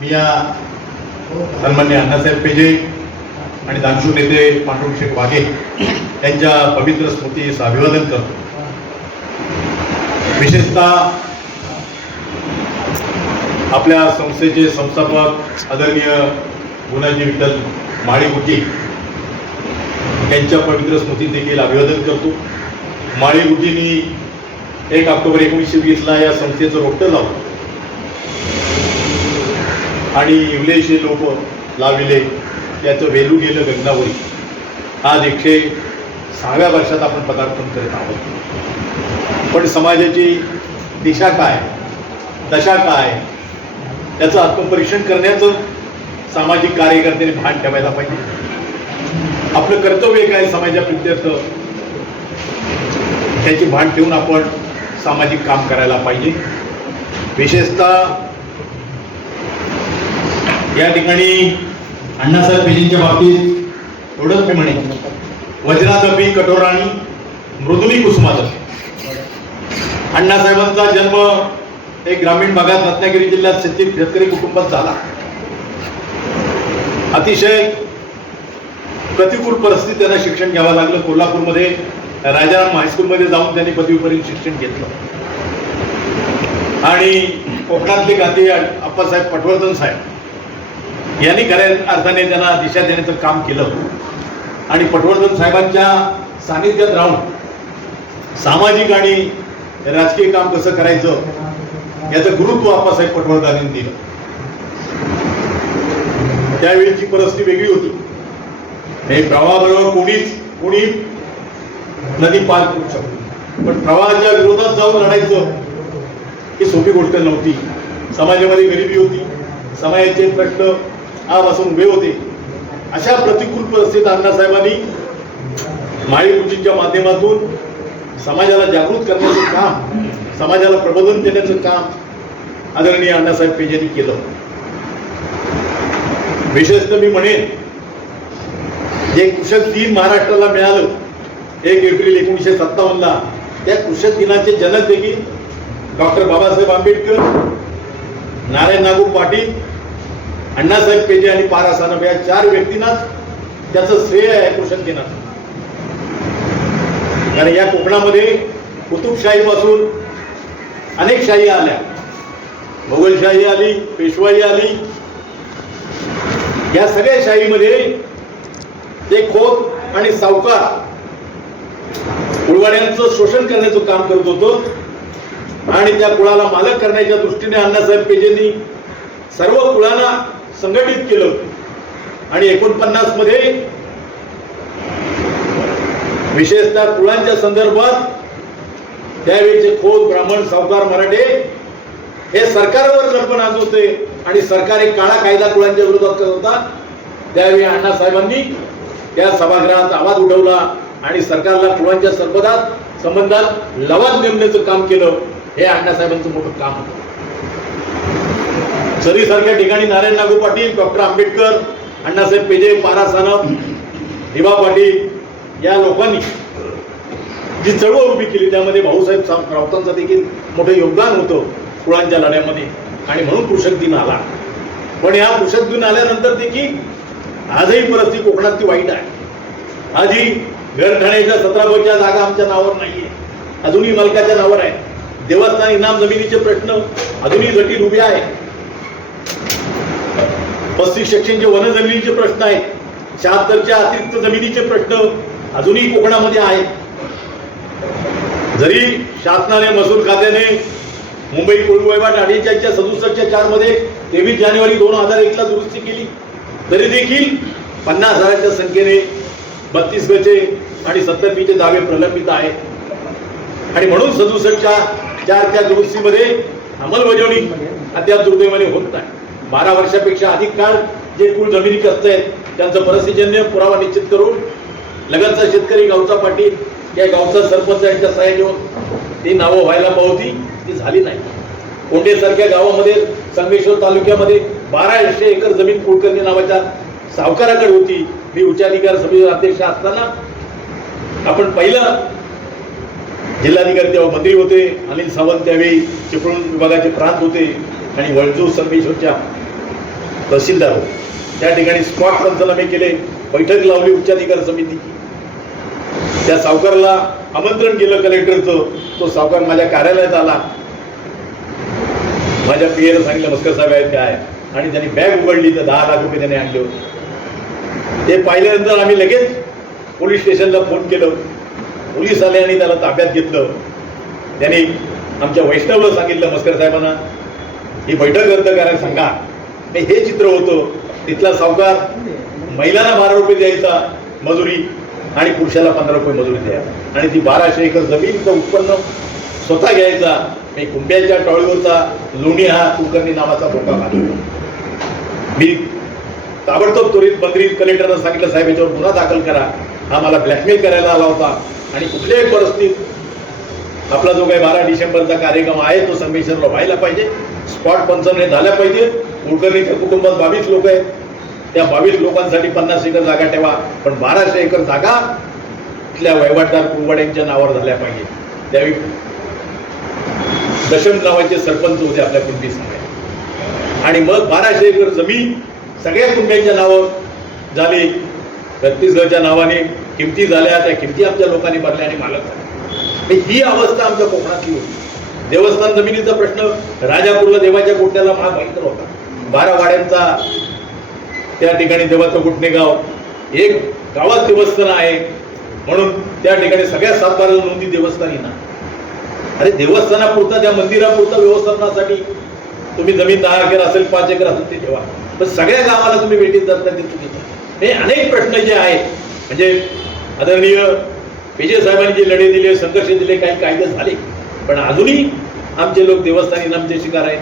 मी या सन्मान्य अण्णासाहेब पेजे आणि दानशू नेते पांडुरंग वाघे यांच्या पवित्र स्मृतीस अभिवादन करतो. विशेषतः आपल्या संस्थेचे संस्थापक आदरणीय गुणाजी विठ्ठल माळीगुटी यांच्या पवित्र स्मृती देखील अभिवादन करतो. माळीगुटींनी एक ऑक्टोबर एकोणीसशे वीसला या संस्थेचं रोपटं लावलं. आणि इवलेशे लोक लाविले. याचं वेलू गेलं गंगावरी. आज एकशे सहाव्या वर्षात आपण पदार्पण करत आहोत. पण समाजाची दिशा काय? दशा काय? त्याचं आत्मपरीक्षण करण्याचं सामाजिक कार्यकर्त्यांनी भान ठेवायला पाहिजे. आपलं कर्तव्य काय समाजाप्रित्यर्थ? त्याची भान ठेवून आपण सामाजिक काम करायला पाहिजे. विशेषतः या ठिकाणी अण्णासाहेब पेजींच्या बाबतीत एवढंच मी म्हणे वज्रादपी कठोराणी मृदुली कुसुमात अण्णासाहेबांचा जन्म एक ग्रामीण भागात रत्नागिरी जिल्ह्यात शेती शेतकरी कुटुंबात झाला. अतिशय प्रतिकूल परिस्थितीत त्यांना शिक्षण घ्यावं लागलं. कोल्हापूरमध्ये राजाराम हायस्कूलमध्ये जाऊन त्यांनी पदवीपर्यंत शिक्षण घेतलं. आणि कोकणातले गांधी अप्पासाहेब पटवर्धन साहेब. यांनी खऱ्या अर्थाने त्यांना दिशा देण्याचं काम केलं. आणि पटवर्धन साहेबांच्या सानिध्यात राहून सामाजिक आणि राजकीय काम कसं करायचं याचं गुरुत्व आप्पासाहेब पटवर्धनांनी दिलं. त्यावेळीची परिस्थिती वेगळी होती. हे प्रवाहाबरोबर कोणीच कोणी नदी पार करू शकतो पण प्रवाहाच्या विरोधात जाऊन लढायचं ही सोपी गोष्ट नव्हती. समाजामध्ये गरिबी होती. समाजाचे प्रश्न आपासून उभे होते. अशा प्रतिकूल परिस्थितीत अण्णासाहेबांनी माळीगुरुजींच्या माध्यमातून समाजाला जागृत करण्याचं काम समाजाला प्रबोधन देण्याचं काम आदरणीय अण्णासाहेब पेजेंनी केलं. विशेषतः मी म्हणेन जे कृषक दिन महाराष्ट्राला मिळालं एक एप्रिल एकोणीसशे सत्तावन्नला त्या कृषक दिनाचे जनक देखील डॉक्टर बाबासाहेब आंबेडकर नारायण नागू पाटील अण्णासाहेब पेजे आणि पारा सानप या चार व्यक्तींनाच त्याचं श्रेय आहे कृषक दिनाचं. कारण या कोकणामध्ये कुतुबशाहीपासून अनेक शाही आल्या. मोगलशाही आली पेशवाई आली. या सगळ्या शाहीमध्ये ते खोत आणि सावकार कुळवाड्यांचं शोषण करण्याचं काम करत होतं. आणि त्या कुळाला मालक करण्याच्या दृष्टीने अण्णासाहेब पेजेंनी सर्व कुळांना संघटित केलं आणि एकोणपन्नासमध्ये विशेषतः कुळांच्या संदर्भात त्यावेळीचे खोत ब्राह्मण सावकार मराठे हे सरकारवर दडपण आज होते आणि सरकार एक काळा कायदा कुळांच्या विरोधात करत होता. त्यावेळी अण्णासाहेबांनी त्या सभागृहात आवाज उठवला आणि सरकारला कुळांच्या संबंधात संबंधात लवाद नेमण्याचं काम केलं. हे अण्णासाहेबांचं मोठं काम होतं. सरीसारख्या ठिकाणी नारायण नागू पाटील डॉक्टर आंबेडकर अण्णासाहेब पेजे पारा सानप हिबा पाटील या लोकांनी जी चळवळ उभी केली त्यामध्ये भाऊसाहेब सा- राऊतांचं देखील मोठं योगदान होतं कुळांच्या लढ्यामध्ये. आणि म्हणून कृषक दिन आला. पण या कृषक दिन आल्यानंतर देखील आजही परिस्थिती कोकणातली वाईट आहे. आजही घरठाण्याच्या सतरा जागा आमच्या नावावर नाही आहे अजूनही मालकाच्या नावावर आहे. देवस्थान इनाम जमिनीचे प्रश्न अजूनही जटील उभे आहेत. पस्तीस सेक्शनचे वन जमिनीचे प्रश्न आहेत. शहात्तरच्या अतिरिक्त जमिनीचे प्रश्न अजूनही कोकणामध्ये आहेत. जरी शासनाने महसूल खात्याने मुंबई कोळी वैवाट अडीचाच्या सदुसष्टच्या चारमध्ये तेवीस जानेवारी दोन हजार एकला दुरुस्ती केली. तरी देखील पन्नास हजाराच्या संख्येने बत्तीस गचे आणि सत्तर बीचे दावे प्रलंबित आहेत. आणि म्हणून सदुसष्टच्या चारच्या दुरुस्तीमध्ये अंमलबजावणी अद्याप दुर्दैवाने होत नाही. बारा वर्षापेक्षा अधिक काळ जे कुळ जमिनी कसत आहेत त्यांचं परिस्थितीजन्य पुरावा निश्चित करून लगतचा शेतकरी गावचा पाटील या गावचा सरपंच यांच्या सह्या घेऊन ती नावं व्हायला पावती ती झाली नाही. कोंडेसारख्या गावामध्ये संगमेश्वर तालुक्यामध्ये बाराशे एकर जमीन कुलकर्णी नावाच्या सावकाराकडे होती. मी उच्चाधिकार समितीचा अध्यक्ष असताना आपण पहिलं जिल्हाधिकारी तेव्हा मंत्री होते अनिल सावंत त्यावेळी चिपळूण विभागाचे प्रांत होते आणि वळजू संगमेश्वरच्या तहसीलदार होते. त्या ठिकाणी स्पॉट पंचनामे केले बैठक लावली उच्चाधिकार समितीची त्या सावकारला आमंत्रण केलं कलेक्टरचं तो सावकार माझ्या कार्यालयात आला. माझ्या पीएला सांगितलं मस्कर साहेब आहेत काय आणि त्यांनी बॅग उघडली तर दहा लाख रुपये त्याने आणले होते. ते पाहिल्यानंतर आम्ही लगेच पोलीस स्टेशनला फोन केलं. पोलीस आले आणि त्याला ताब्यात घेतलं. त्यांनी आमच्या वैष्णवला सांगितलं मस्कर साहेबांना ही बैठक रद्द करायला सांगा. हे चित्र होतं तिथला सावकार महिलांना बारा रुपये द्यायचा मजुरी आणि पुरुषाला पंधरा रुपये मजुरी द्या. आणि ती बाराशे एकर जमीनचं उत्पन्न स्वतः घ्यायचा. आणि कुंब्याच्या टॉळीवरचा लोणी हा कुलकर्णी नावाचा धोका मारला मी ताबडतोब त्वरित मंत्री कलेक्टरनं सांगितलं साहेब याच्यावर गुन्हा दाखल करा. हा मला ब्लॅकमेल करायला आला होता. आणि कुठल्याही परिस्थितीत आपला जो काही बारा डिसेंबरचा कार्यक्रम आहे तो संमेश्वरला व्हायला पाहिजे. स्पॉट पंचनामे झाल्या पाहिजे कुलकर्णीच्या कुटुंबात बावीस लोक आहेत. त्या बावीस लोकांसाठी पन्नास एकर जागा ठेवा. पण बाराशे एकर जागा इथल्या वहिवाटदार कुंभाड्यांच्या नावावर झाल्या पाहिजे त्यावेळी दशम नावाचे सरपंच होते आपल्या कुंडी आणि मग बाराशे एकर जमीन सगळ्या कुंभ्यांच्या नावावर झाली. छत्तीसगडच्या नावाने किमती झाल्या त्या किमती आमच्या लोकांनी भरल्या आणि मालक झाले. ही अवस्था आमच्या कोकणातली होती. देवस्थान जमिनीचा प्रश्न राजापूरला देवाच्या गोट्याला महाभयंकर होता. बारा वाड्यांचा त्या ठिकाणी देवाचं गुटणे गाव एक गावात देवस्थान आहे म्हणून त्या ठिकाणी सगळ्या सातबाराला नोंदी देवस्थानी ना. अरे देवस्थानापुरता त्या मंदिरापुरता व्यवस्थापनासाठी तुम्ही जमीन दहा एकर असेल पाच एकर असेल ते ठेवा. पण सगळ्या गावाला तुम्ही भेटीत जात नाही ते चुकीचं हे अनेक प्रश्न जे आहेत म्हणजे आदरणीय विजय साहेबांनी जे लढे दिले संघर्ष दिले काही कायदे झाले. पण अजूनही आमचे लोक देवस्थानी नामचे शिकार आहेत.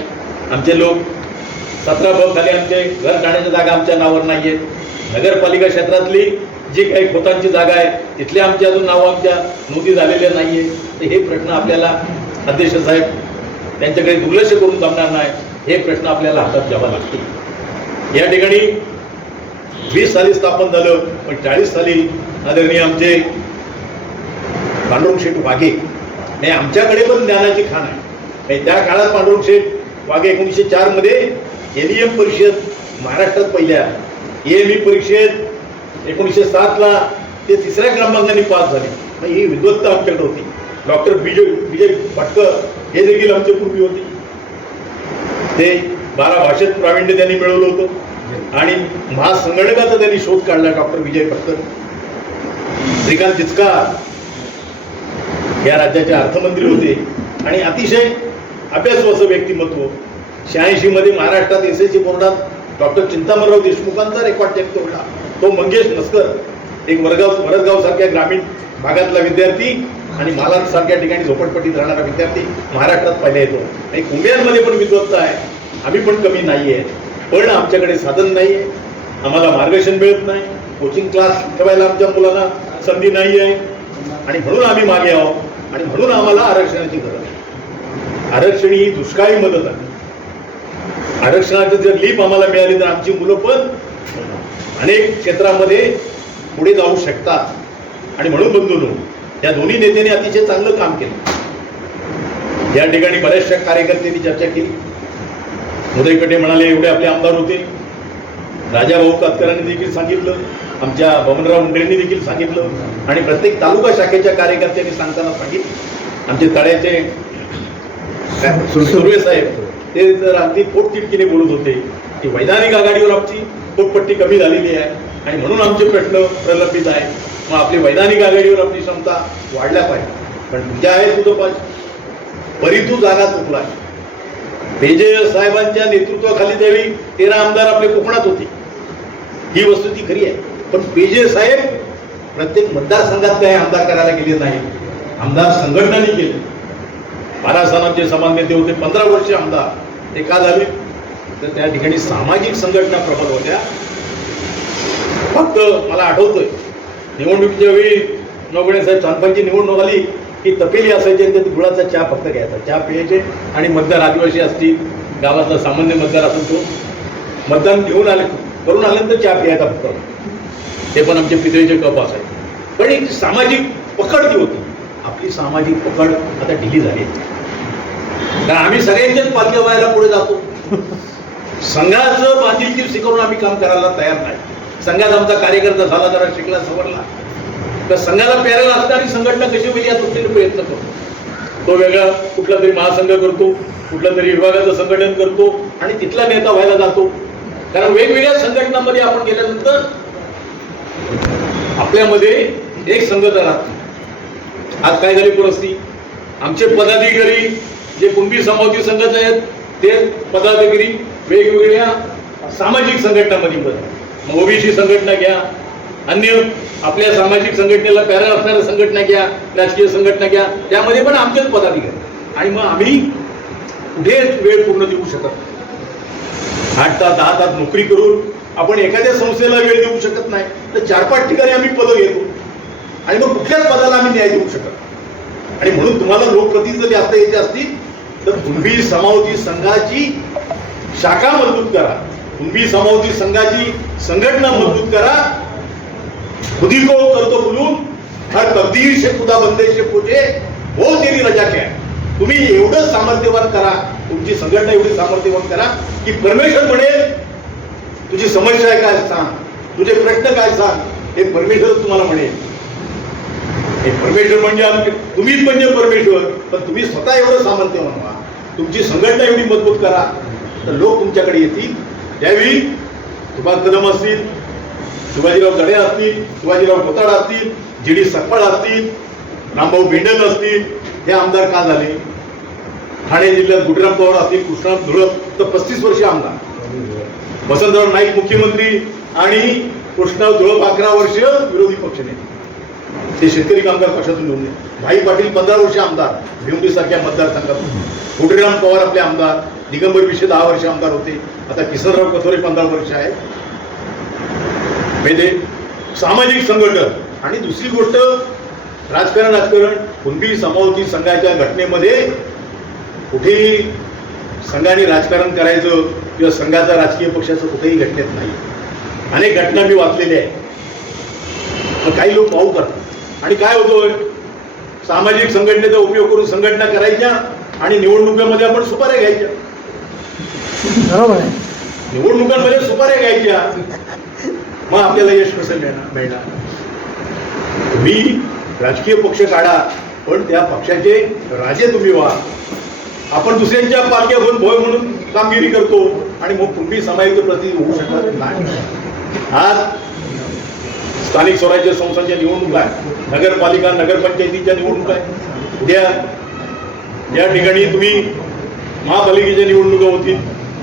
आमचे लोक सतरा भाऊ खाली आमचे घर काढण्याच्या जागा आमच्या नावावर नाही आहेत नगरपालिका क्षेत्रातली जी काही खोतांची जागा आहे तिथले आमचे अजून नावं आमच्या नोंदी झालेल्या नाही आहे तर हे प्रश्न आपल्याला अध्यक्ष साहेब त्यांच्याकडे दुर्लक्ष करून जमणार नाही. हे प्रश्न आपल्याला हातात घ्यावा लागतील. या ठिकाणी वीस साली स्थापन झालं पण चाळीस साली आदरणीय आमचे पांडुरंग शेठ वाघे. नाही आमच्याकडे पण ज्ञानाची खाण आहे. आणि त्या काळात पांडुरंग शेठ वाघे एकोणीसशे चारमध्ये एम परिषद महाराष्ट्रात पहिल्या एम ई परीक्षेत एकोणीसशे सातला ते तिसऱ्या क्रमांकाने पास झाले. मग ही विद्वत्ता आमच्याकडे होती. डॉक्टर विजय विजय भटकर हे देखील आमच्या पूर्वी होते. ते बारा भाषेत प्रावीण्य त्यांनी मिळवलं होतं. आणि महासंगणकाचा त्यांनी शोध काढला डॉक्टर विजय भटकर श्रीकांत जिचकार या राज्याचे अर्थमंत्री होते. आणि अतिशय अभ्यासू असं व्यक्तिमत्व. शहाऐंशी मध्ये महाराष्ट्रात एस एस सी बोर्डात डॉक्टर चिंतामणराव देशमुखांचा रेकॉर्ड चेक तोडला. तो मंगेश नस्कर एक वरगाव वरदगाव सारख्या ग्रामीण भागातला विद्यार्थी आणि मालाड सारख्या ठिकाणी झोपडपट्टीत राहणारा विद्यार्थी महाराष्ट्रात पहिला येतो. आणि कुंभ्यांमध्ये पण विद्वत्ता आहे. आम्ही पण कमी नाही आहे पण आमच्याकडे साधन नाही आहे आम्हाला मार्गदर्शन मिळत नाही. कोचिंग क्लास ठेवायला आमच्या मुलांना संधी नाही आहे. आणि म्हणून आम्ही मागे आहोत. आणि म्हणून आम्हाला आरक्षणाची गरज आहे. आरक्षण ही दुष्काळी मदत आहे. आरक्षणाचं जर लीप आम्हाला मिळाली तर आमची मुलं पण अनेक क्षेत्रामध्ये पुढे जाऊ शकतात. आणि म्हणून बंधून या दोन्ही नेत्यांनी अतिशय चांगलं काम केलं. या ठिकाणी बऱ्याचशा कार्यकर्त्यांनी चर्चा केली. उदय कटे म्हणाले एवढे आपले आमदार होते. राजाभाऊ कातकरांनी देखील सांगितलं आमच्या बबनराव मुंडेंनी देखील सांगितलं आणि प्रत्येक तालुका शाखेच्या कार्यकर्त्यांनी सांगताना सांगितलं. आमचे तळ्याचे सुर्वे साहेब ते तर अगदी पोटतिटकीने बोलत होते की वैधानिक आघाडीवर आमची पोटपट्टी कमी झालेली आहे आणि म्हणून आमचे प्रश्न प्रलंबित आहे मग आपली वैधानिक आघाडीवर आपली क्षमता वाढल्या पाहिजे. पण तुझ्या आहे तुझं पाहिजे? परितू जागा चुकला आहे पेजे साहेबांच्या नेतृत्वाखाली त्यावेळी तेरा आमदार आपले कोकणात होते. ही वस्तू ती खरी आहे. पण पेजे साहेब प्रत्येक मतदारसंघात काही आमदार करायला गेले नाही. आमदार संघटनांनी केले. बारा सालांचे समान नेते होते पंधरा वर्ष आमदार. ते का झाले? तर त्या ठिकाणी सामाजिक संघटना प्रबल होत्या. फक्त मला आठवतोय निवडणुकीच्या वेळी नवगणे साहेब चांदपांची निवडणूक आली. की तपेली असायची आणि त्यात गुळाचा चहा फक्त घ्यायचा. चहा प्यायचे आणि मतदार आदिवासी असतील गावातला सामान्य मतदार असून तो मतदान घेऊन आले करून आल्यानंतर चहा प्यायचा फक्त. ते पण आमचे पितळीचे कप असायचे. पण एक सामाजिक पकड जी होती आपली सामाजिक पकड आता ढिली झाली. कारण आम्ही सगळ्यांच्याच पालख्या व्हायला पुढे जातो. संघाचं बांधिलकी स्वीकारून आम्ही काम करायला तयार नाही. संघात आमचा कार्यकर्ता झाला जरा शिकला सवरला. तर संघाला प्यारेला असणारी संघटना कशी होईल या दृष्टीने प्रयत्न करतो. तो वेगळा कुठला तरी महासंघ करतो कुठलं तरी विभागाचं संघटन करतो आणि तिथला नेता व्हायला जातो. कारण वेगवेगळ्या संघटनांमध्ये आपण गेल्यानंतर आपल्यामध्ये एक संघटना राहते आज काय झाली परिस्थिती? आमचे पदाधिकारी जे कुणबी समावती संघाचे आहेत ते पदाधिकारी वेगवेगळ्या सामाजिक संघटनांमध्ये मग ओबीसी संघटना घ्या अन्य आपल्या सामाजिक संघटनेला पॅरा असणाऱ्या संघटना घ्या राजकीय संघटना घ्या त्यामध्ये पण आमचेच पदाधिकारी. आणि मग आम्ही कुठेच वेळ पूर्ण देऊ शकत आठ तास दहा तास नोकरी करून आपण एखाद्या संस्थेला वेळ देऊ शकत नाही. तर चार पाच ठिकाणी आम्ही पदं घेतो. आणि मग कुठल्याच पदाला आम्ही न्याय देऊ शकत आणि म्हणून तुम्हाला लोकप्रतिनिधी जर जास्त यायचे असतील तर कुणबी समावती संघाची शाखा मजबूत करा. कुणबी समावती संघाची संघटना मजबूत करा. खुदी को कर दो बुलून हर तकदीर से खुदा बंदे से पूछे वो तेरी रजा क्या है? तुम्ही एवढं सामर्थ्यवान करा तुमची संघटना एवढी सामर्थ्यवान करा की परमेश्वर म्हणेल तुझी समस्या आहे काय सांग? तुझे प्रश्न काय सांग? हे परमेश्वर तुम्हाला म्हणेल. हे परमेश्वर म्हणजे आमचे तुम्हीच म्हणजे परमेश्वर पण तुम्ही स्वतः एवढं सामर्थ्यवान व्हा. तुमची संघटना एवढी मजबूत करा. तर लोक तुमच्याकडे येतील. त्यावेळी तुम्हाला कदम असतील. शिवाजीराव गडे असतील शिवाजीराव कोताड असतील जी डी सकपाळ असतील रामभाऊ भेंडल असतील हे आमदार का झाले? ठाणे जिल्ह्यात गुडराम पवार असतील कृष्णराम धुळप तर पस्तीस वर्ष आमदार. वसंतराव नाईक मुख्यमंत्री आणि कृष्णराव धुळप अकरा वर्ष विरोधी पक्षनेते. ते शेतकरी कामगार पक्षातून निवडले भाई पाटील पंधरा वर्ष आमदार भिवंडी सारख्या मतदारसंघातून कुटरीराम पवार आपले आमदार दिगंबर विषय दहा वर्ष आमदार होते. आता किसनराव कथोरे पंधरा वर्ष आहे म्हणजे सामाजिक संघटन. आणि दुसरी गोष्ट राजकारण राजकारण. कुणबी समावती संघाच्या घटनेमध्ये कुठेही संघाने राजकारण करायचं किंवा संघाचा राजकीय पक्षाचं कुठेही घटनेत नाही. अनेक घटना मी वाचलेल्या आहेत. काही लोक भाऊ करतात. आणि काय होतोय सामाजिक संघटनेचा उपयोग करून संघटना करायच्या आणि निवडणुकांमध्ये आपण सुपाऱ्या घ्यायच्या. बरोबर निवडणुकांमध्ये सुपाऱ्या घ्यायच्या. मग आपल्याला यश कसं मिळणार? मिळणार? तुम्ही राजकीय पक्ष काढा पण त्या पक्षाचे राजे तुम्ही व्हा. आपण दुसऱ्यांच्या पालख्या घेऊन भोय म्हणून कामगिरी करतो आणि मग तुम्ही सामायिक प्रतिनिधी होऊ शकत नाही. आज स्थानिक स्वराज्य संस्थांच्या निवडणुका आहे. नगरपालिका नगरपंचायतीच्या निवडणूक आहे. उद्या या ठिकाणी तुम्ही महापालिकेच्या निवडणुका होतील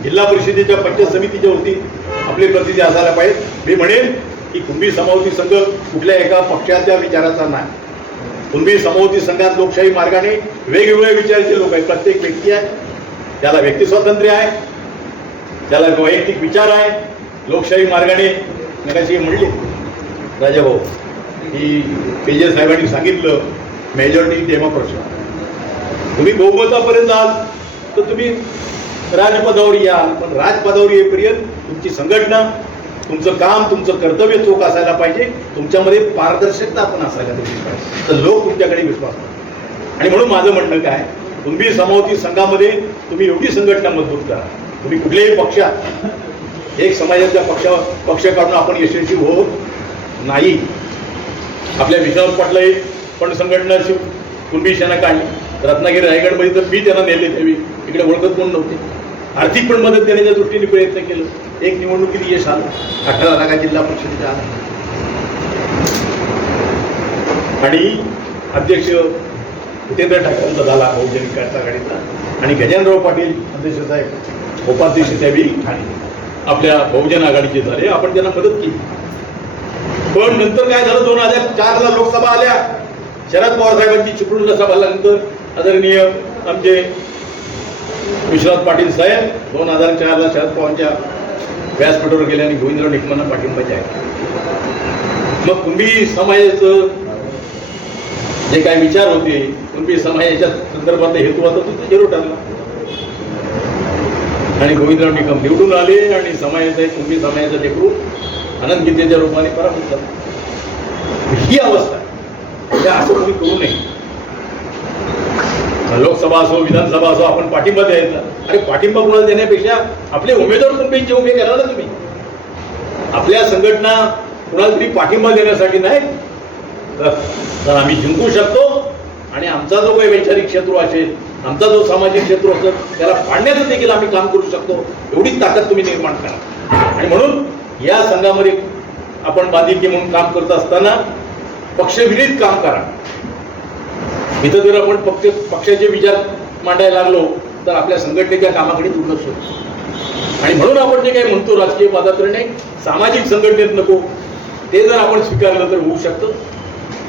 जिल्हा परिषदेच्या पंचायत समितीच्या होतील आपले प्रतिनिधी असायला पाहिजे. मी म्हणेन की कुंभी समावती संघ कुठल्या एका पक्षाच्या विचाराचा नाही. कुणबी समावती संघात लोकशाही मार्गाने वेगवेगळ्या विचाराचे लोक आहेत. प्रत्येक व्यक्ती आहे. त्याला व्यक्ती स्वातंत्र्य आहे. त्याला वैयक्तिक विचार आहे. लोकशाही मार्गाने नकाशी म्हणले. राजाभाऊ की पेजे साहेबांनी सांगितलं मेजॉरिटी डेमोक्रेसी तुम्ही बहुमतापर्यंत आहात तर तुम्ही राजपदावर याल पण राजपदावर येईपर्यंत तुमची संघटना तुमचं काम तुमचं कर्तव्य चोख असायला पाहिजे. तुमच्यामध्ये पारदर्शकता पण असायला पाहिजे. तर लोक तुमच्याकडे विश्वास आणि म्हणून माझं म्हणणं काय तुम्ही समावती संघामध्ये तुम्ही एवढी संघटना मजबूत करा. तुम्ही कुठल्याही पक्षात एक समाजाच्या पक्षा पक्ष काढून आपण यशस्वी होत नाही. आपल्या विश्वास पाटलाही पण संघटना शिव कुणबी सेना काढली. रत्नागिरी रायगडमध्ये तर मी त्यांना नेले त्यावी इकडे ओळखत कोण नव्हते. आर्थिक पण मदत देण्याच्या दृष्टीने प्रयत्न केलं. एक निवडणुकीत यश आलं. अठरा जागा जिल्हा परिषदेच्या आणि अध्यक्ष जितेंद्र ठाकरेंचा झाला बहुजन विकास आघाडीचा. आणि गजानराव पाटील अध्यक्ष साहेब उपाध्यक्ष त्यावी ठाणे. आपल्या बहुजन आघाडीचे झाले. आपण त्यांना मदत केली. पण नंतर काय झालं? दोन हजार चारला लोकसभा आल्या. शरद पवार साहेबांची चिपळूणला सभा आल्यानंतर आदरणीय आमचे विश्वनाथ पाटील साहेब दोन हजार चारला शरद पवारांच्या व्यासपीठावर गेले आणि गोविंदराव निकमांना पाठिंबाचे आहे मग कुंभी समाजाचं जे काही विचार होते कुंभी समाजाच्या संदर्भातला हेतू होता तो झिरो ठरला. आणि गोविंदराव निकम निवडून आले आणि समाजाचा एक कुणबी समाजाचा लेकरू आनंद गीतेच्या रूपाने पराभूत झाला. ही अवस्था आहे. म्हणजे असं कोणी करू नये. लोकसभा असो विधानसभा असो आपण पाठिंबा द्यायचा. आणि पाठिंबा कुणाला देण्यापेक्षा आपले उमेदवार पण उभे करा ना तुम्ही? आपल्या संघटना कुणाला तरी पाठिंबा देण्यासाठी नाही? तर तर आम्ही जिंकू शकतो. आणि आमचा जो काही वैचारिक शत्रू असेल आमचा जो सामाजिक शत्रू असेल त्याला पाडण्याचं देखील आम्ही काम करू शकतो. एवढी ताकद तुम्ही निर्माण करा. आणि म्हणून या संघामध्ये आपण बांधिलकी म्हणून काम करत असताना पक्षविरहित काम करा. इथं जर आपण पक्ष पक्षाचे विचार मांडायला लागलो तर आपल्या संघटनेच्या कामाकडे दुर्लक्ष होतो आणि म्हणून आपण जे काही म्हणतो राजकीय पादात्रणे सामाजिक संघटनेत नको. ते जर आपण स्वीकारलं तर होऊ शकतं.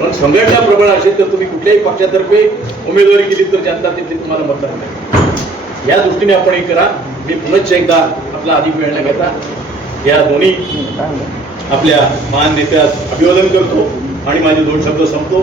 पण संघटना प्रबळ असेल तर तुम्ही कुठल्याही पक्षातर्फे उमेदवारी केली तर जनता तिथे तुम्हाला मतदान नाही. या दृष्टीने आपण हे करा. मी पुनश्च एकदा आपला अधिक वेळ न घेता या दोन्ही आपल्या महान नेत्यास अभिवादन करतो आणि माझे दोन शब्द संपतो.